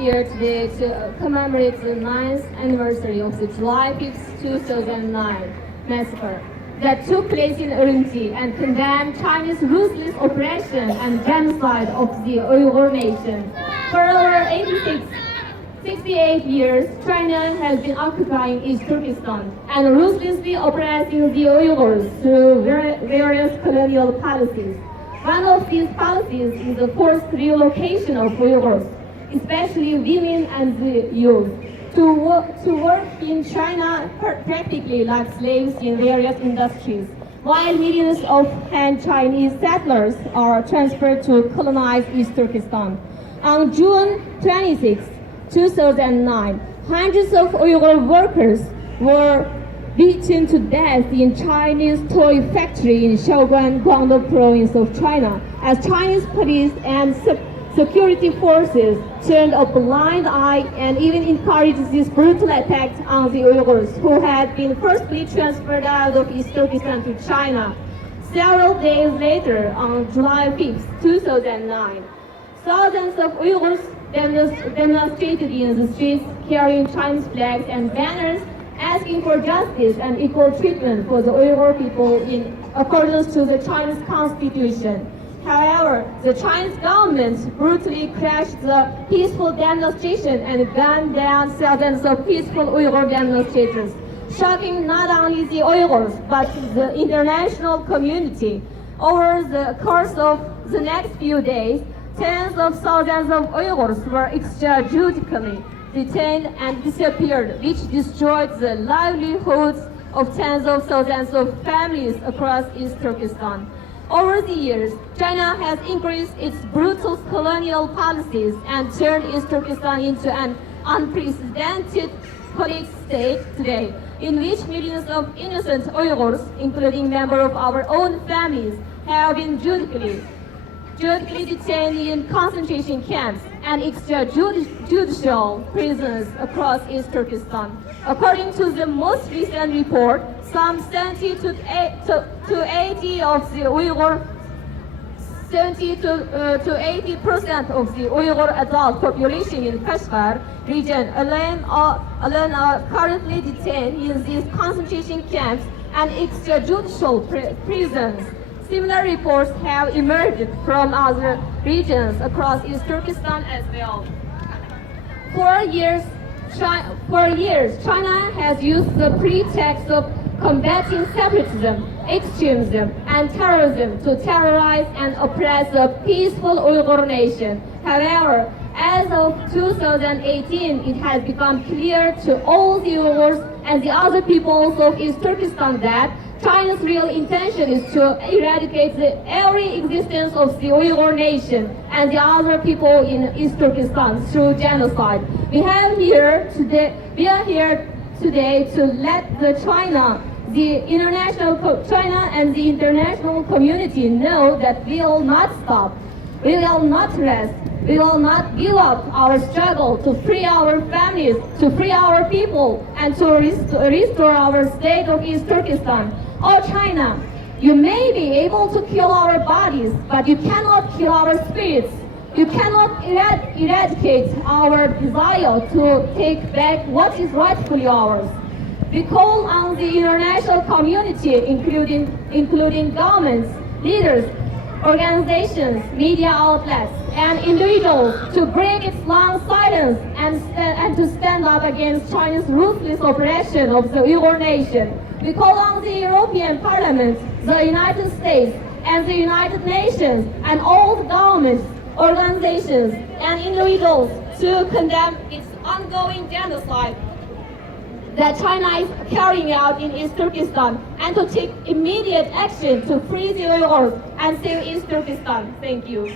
here today to commemorate the 9th anniversary of the July 5th, 2009 massacre that took place in Urumqi and condemned Chinese ruthless oppression and genocide of the Uyghur nation. For over 68 years, China has been occupying East Turkestan and ruthlessly oppressing the Uyghurs through various colonial policies. One of these policies is the forced relocation of Uyghurs, especially women and the youth, to work in China practically like slaves in various industries, while millions of Han Chinese settlers are transferred to colonize East Turkestan. On June 26, 2009, hundreds of Uyghur workers were beaten to death in Chinese toy factory in Shaoguan, Guangdong province of China, as Chinese police and security forces turned a blind eye and even encouraged this brutal attack on the Uyghurs, who had been forcibly transferred out of East Turkestan to China. Several days later, on July 5th, 2009, thousands of Uyghurs demonstrated in the streets carrying Chinese flags and banners asking for justice and equal treatment for the Uyghur people in accordance to the Chinese constitution. However, the Chinese government brutally crushed the peaceful demonstration and gunned down thousands of peaceful Uyghur demonstrators, shocking not only the Uyghurs but the international community. Over the course of the next few days, tens of thousands of Uyghurs were extrajudicially detained and disappeared, which destroyed the livelihoods of tens of thousands of families across East Turkestan. Over the years, China has increased its brutal colonial policies and turned East Turkestan into an unprecedented police state today, in which millions of innocent Uyghurs, including members of our own families, have been judicially detained in concentration camps and extrajudicial prisons across East Turkestan. According to the most recent report, some 70 to 80 of the Uyghur 70% of the Uyghur adult population in Kashgar region alone are currently detained in these concentration camps and extrajudicial prisons. Similar reports have emerged from other regions across East Turkestan as well. For years, China has used the pretext of combating separatism, extremism, and terrorism to terrorize and oppress the peaceful Uyghur nation. However, as of 2018, it has become clear to all the Uyghurs and the other peoples of East Turkestan that China's real intention is to eradicate the very existence of the Uyghur nation and the other people in East Turkestan through genocide. We are here today to let China and the international community know that we will not stop, we will not rest, we will not give up our struggle to free our families, to free our people, and to restore our state of East Turkestan. Oh China, you may be able to kill our bodies, but you cannot kill our spirits. You cannot eradicate our desire to take back what is rightfully ours. We call on the international community, including governments, leaders, organizations, media outlets, and individuals to break its long silence and to stand up against China's ruthless oppression of the Uyghur nation. We call on the European Parliament, the United States, and the United Nations, and all the governments, organizations, and individuals to condemn its ongoing genocide that China is carrying out in East Turkestan and to take immediate action to free the Uyghurs and save East Turkestan. Thank you.